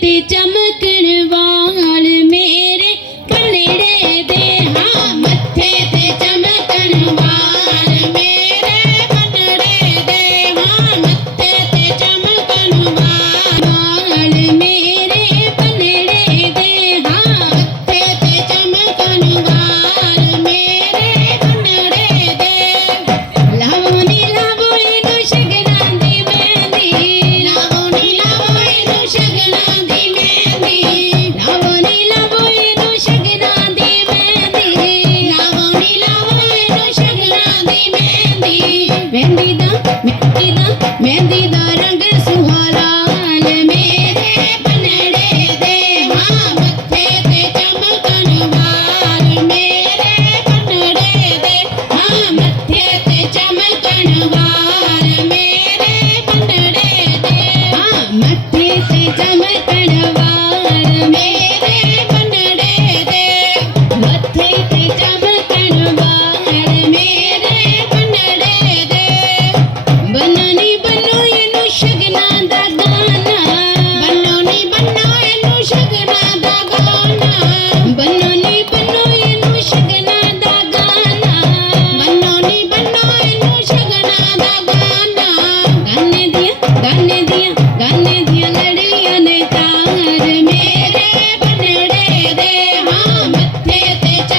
ਤੇ ਚਮਕਣ ਵਾਲ Amen. थे ते